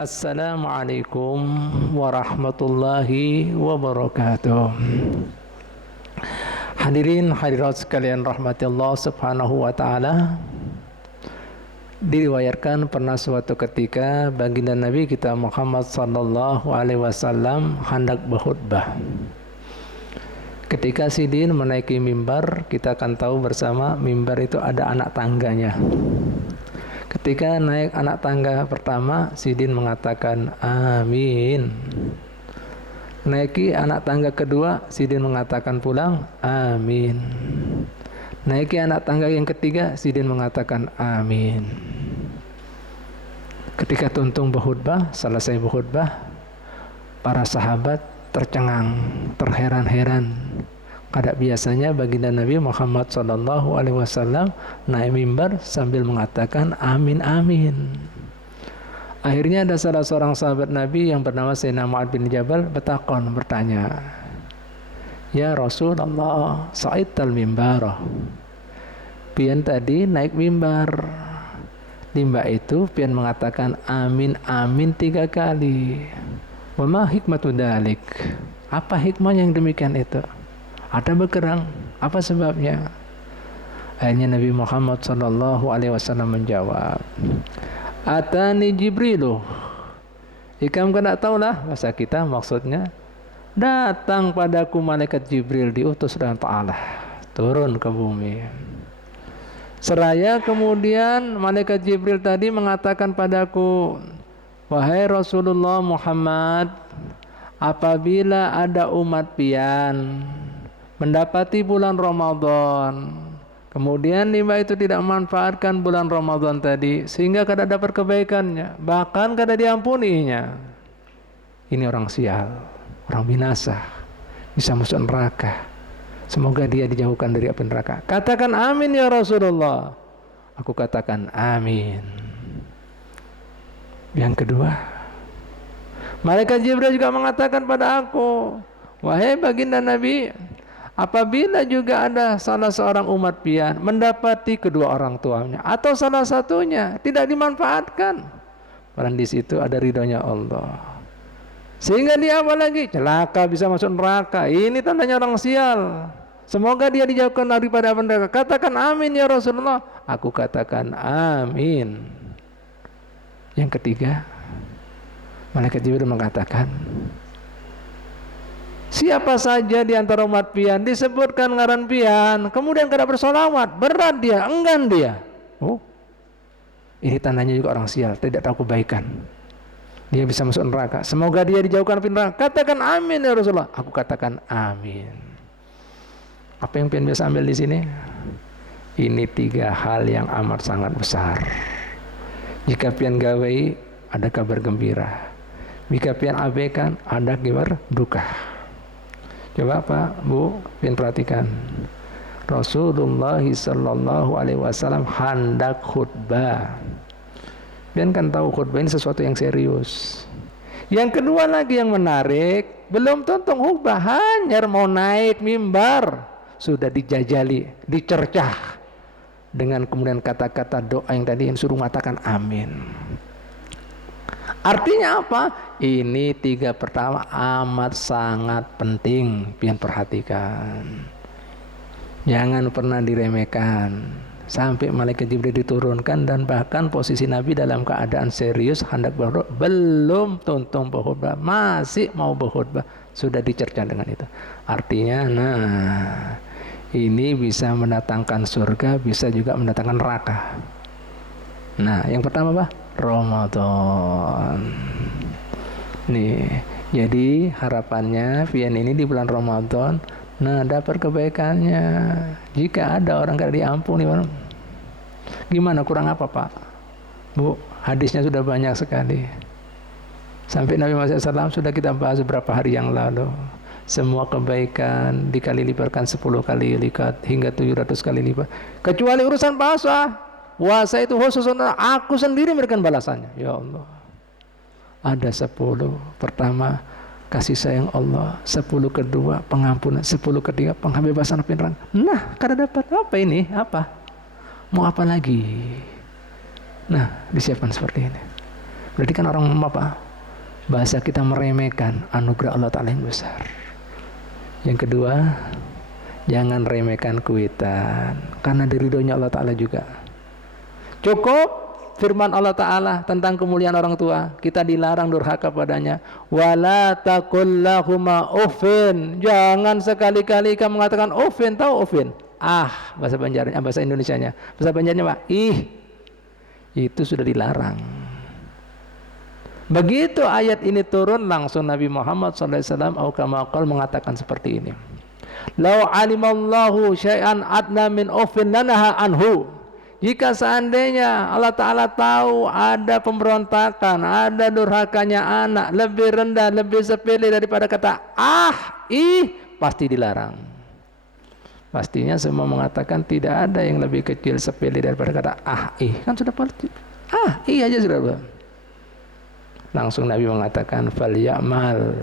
Assalamualaikum warahmatullahi wabarakatuh. Hadirin hadirat sekalian rahmati Allah subhanahu wa ta'ala. Diriwayatkan pernah suatu ketika baginda Nabi kita Muhammad sallallahu alaihi wasallam hendak berkhutbah. Ketika Sidin menaiki mimbar, kita akan tahu bersama mimbar itu ada anak tangganya. Ketika naik anak tangga pertama, Sidin mengatakan amin. Naiki anak tangga kedua, Sidin mengatakan pulang amin. Naiki anak tangga yang ketiga, Sidin mengatakan amin. Ketika tuntung berkhutbah, selesai berkhutbah, para sahabat tercengang, terheran-heran. Kada biasanya baginda Nabi Muhammad SAW naik mimbar sambil mengatakan amin amin. Akhirnya ada salah seorang sahabat Nabi yang bernama Sayyidina Mu'adz bin Jabal bertanya, ya Rasulullah, sa'idtal mimbarah. Pian tadi naik mimbar. Limba itu pian mengatakan amin amin 3 kali. Wa ma hikmatu dalik? Apa hikmah yang demikian itu? Ada berkerang, apa sebabnya? Akhirnya Nabi Muhammad SAW menjawab, Atani Jibrilu. Ikam kan tak tahulah bahasa kita maksudnya. Datang padaku malaikat Jibril diutus oleh Allah, turun ke bumi. Seraya kemudian malaikat Jibril tadi mengatakan padaku, wahai Rasulullah Muhammad, apabila ada umat pian mendapati bulan Ramadan, kemudian limba itu tidak memanfaatkan bulan Ramadan tadi, sehingga kada dapat kebaikannya, bahkan kada diampuninya. Ini orang sial, orang binasa, bisa masuk neraka. Semoga dia dijauhkan dari api neraka. Katakan amin ya Rasulullah. Aku katakan amin. Yang kedua, malaikat Jibril juga mengatakan pada aku, wahai baginda Nabi, apabila juga ada salah seorang umat pian mendapati kedua orang tuanya atau salah satunya tidak dimanfaatkan, padahal di situ ada ridhonya Allah, sehingga dia apa lagi? Celaka, bisa masuk neraka. Ini tandanya orang sial. Semoga dia dijauhkan daripada api neraka. Katakan amin ya Rasulullah. Aku katakan amin. Yang ketiga, malaikat Jibril mengatakan, siapa saja di antara umat pian disebutkan ngaran pian, kemudian kada bersolawat, berat dia, enggan dia. Oh, ini tandanya juga orang sial, tidak tahu kebaikan. Dia bisa masuk neraka. Semoga dia dijauhkan dari neraka. Katakan amin ya Rasulullah. Aku katakan amin. Apa yang pian biasa ambil di sini? Ini 3 hal yang amat sangat besar. Jika pian gawai, ada kabar gembira. Jika pian abaikan, ada kabar duka. Coba Pak, Bu, pian perhatikan. Rasulullah sallallahu alaihi wasallam hendak khutbah. Pian kan tahu khutbah ini sesuatu yang serius. Yang kedua lagi yang menarik, belum tuntung khutbah, hanya mau naik mimbar, sudah dijajali, dicercah dengan kemudian kata-kata doa yang tadi yang suruh mengatakan amin. Artinya apa? Ini 3 pertama amat sangat penting, pian perhatikan. Jangan pernah diremehkan. Sampai malaikat Jibril diturunkan dan bahkan posisi Nabi dalam keadaan serius hendak berkhutbah, belum tuntung berkhutbah, masih mau berkhutbah, sudah dicerca dengan itu. Artinya, ini bisa mendatangkan surga, bisa juga mendatangkan neraka. Nah, yang pertama apa? Ramadan. Nih, jadi harapannya pian ini di bulan Ramadan, dapat kebaikannya. Jika ada orang kada diampuni, gimana, kurang apa Pak? Bu, hadisnya sudah banyak sekali. Sampai Nabi Muhammad SAW sudah kita bahas beberapa hari yang lalu. Semua kebaikan dikali lipatkan 10 kali lipat hingga 700 kali lipat. Kecuali urusan puasa. Puasa itu khusus aku sendiri memberikan balasannya. Ya Allah. Ada 10. Pertama, kasih sayang Allah. 10 kedua, pengampunan. 10 ketiga, penghabisan api neraka. Nah, kada dapat apa ini? Apa? Mau apa lagi? Nah, disiapkan seperti ini. Berarti kan orang apa? Bahasa kita meremehkan anugerah Allah Ta'ala yang besar. Yang kedua, jangan remehkan kuitan, karena diridhonya Allah Ta'ala juga. Cukup firman Allah Ta'ala tentang kemuliaan orang tua, kita dilarang durhaka padanya. Wala taqul lahuma uffin, jangan sekali-kali kamu mengatakan uffin. Tahu uffin? Bahasa Banjarnya, bahasa Indonesianya. Bahasa Banjarnya Pak, itu sudah dilarang. Begitu ayat ini turun, langsung Nabi Muhammad SAW mengatakan seperti ini. Lau alimallahu syai'an adna min uffin lanaha anhu. Jika seandainya Allah Ta'ala tahu ada pemberontakan, ada durhakanya anak lebih rendah, lebih sepele daripada kata pasti dilarang. Pastinya semua mengatakan tidak ada yang lebih kecil sepele daripada kata kan sudah pasti aja sudah. Langsung Nabi mengatakan fal ya'mal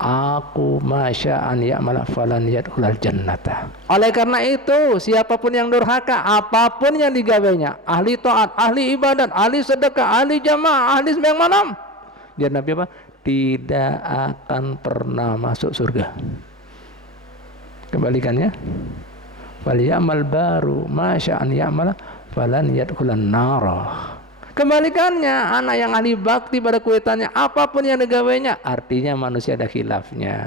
aku masya'an ya'mal falan yadkhulal jannata. Oleh karena itu, siapapun yang durhaka, apapun yang digawainya, ahli taat, ahli ibadat, ahli sedekah, ahli jamaah, ahli sembahyang malam, dia Nabi apa? Tidak akan pernah masuk surga. Kebalikannya, fal ya'mal baru masya'an ya'mal falan yadkhulan narah. Kebalikannya, anak yang ahli bakti pada kuitannya, apapun yang digawainya, artinya manusia ada khilafnya,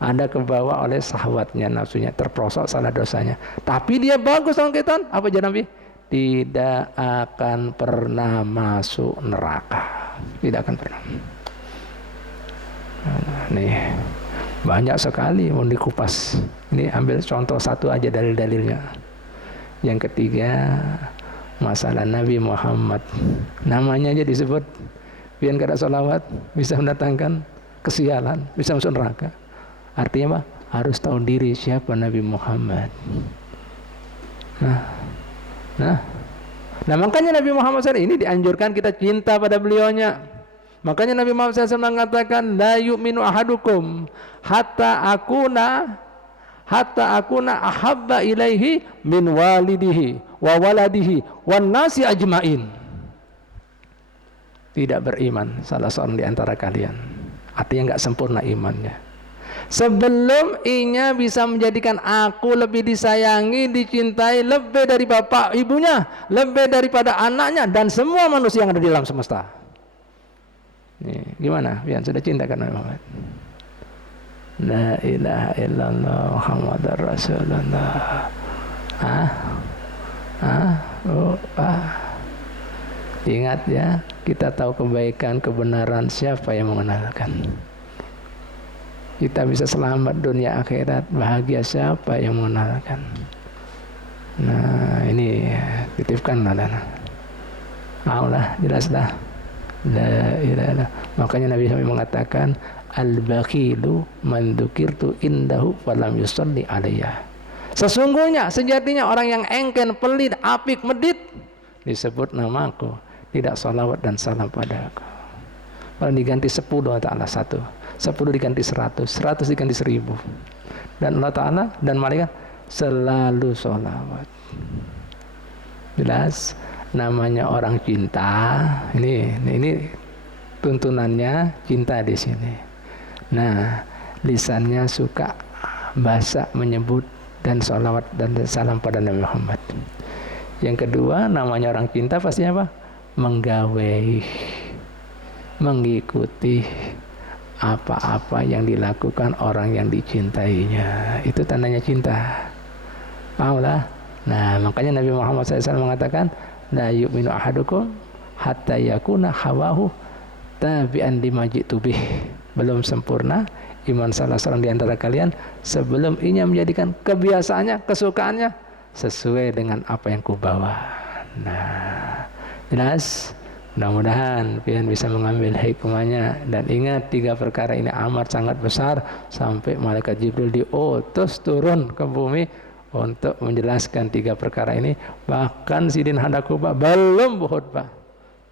ada kebawa oleh syahwatnya, nafsunya, terprosok salah dosanya, tapi dia bagus sama kuitan, apa jadi Nabi? Tidak akan pernah masuk neraka, tidak akan pernah. Nih banyak sekali mau dikupas. Ini ambil contoh satu aja dalil-dalilnya. Yang ketiga, masalah Nabi Muhammad, namanya aja disebut, biar kada salawat bisa mendatangkan kesialan, bisa masuk neraka. Artinya apa? Harus tahu diri siapa Nabi Muhammad. Nah makanya Nabi Muhammad SAW ini dianjurkan kita cinta pada beliaunya. Makanya Nabi Muhammad SAW mengatakan la yu'minu ahadukum hatta akuna ahabba ilaihi min walidihi wa waladihi wan nasi ajmain. Tidak beriman salah seorang di antara kalian, artinya enggak sempurna imannya, sebelum inya bisa menjadikan aku lebih disayangi, dicintai lebih dari bapak ibunya, lebih daripada anaknya dan semua manusia yang ada di alam semesta. Nih, gimana? Pian sudah cinta kan Muhammad? La ilaha illallah Muhammadar Rasulullah. Ingat ya, kita tahu kebaikan, kebenaran, siapa yang mengenalkan. Kita bisa selamat dunia akhirat, bahagia, siapa yang mengenalkan. Nah ini titipkanlah. Jelaslah. La ilaha. Makanya Nabi SAW mengatakan al-bakhilu man dzukirtu indahu falam yusalli alayya. Sesungguhnya sejatinya orang yang engken, pelit, apik, medit, disebut namaku, tidak salawat dan salam padaku. Kalau diganti 10 Allah Ta'ala 1, 10 diganti 100, 100 diganti 1000, dan Allah Ta'ala dan malaikat selalu salawat. Jelas? Namanya orang cinta. Ini tuntunannya cinta di sini. Nah, lisannya suka bahasa menyebut dan salawat dan salam pada Nabi Muhammad. Yang kedua, namanya orang cinta pasti apa? Menggawai, mengikuti apa-apa yang dilakukan orang yang dicintainya. Itu tandanya cinta. Maulah. Nah, makanya Nabi Muhammad SAW mengatakan la yu'minu ahadukum hatta yakuna hawahu tabi'an lima ji'tu bih. Belum sempurna iman salah seorang di antara kalian sebelum inya menjadikan kebiasaannya, kesukaannya sesuai dengan apa yang kubawa. Nah, jelas? Mudah-mudahan kalian bisa mengambil hikmahnya, dan ingat 3 perkara ini amat sangat besar sampai malaikat Jibril diutus turun ke bumi untuk menjelaskan 3 perkara ini. Bahkan Sidin Hadakuba belum berkhutbah.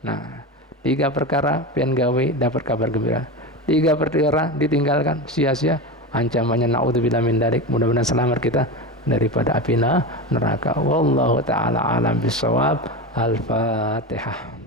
Nah, 3 perkara pian gawe dapat kabar gembira, 3 perkara ditinggalkan sia-sia, ancamannya naudzubillah min dzalik. Mudah-mudahan selamat kita daripada api neraka. Wallahu taala alam bisawab. Al-Fatihah.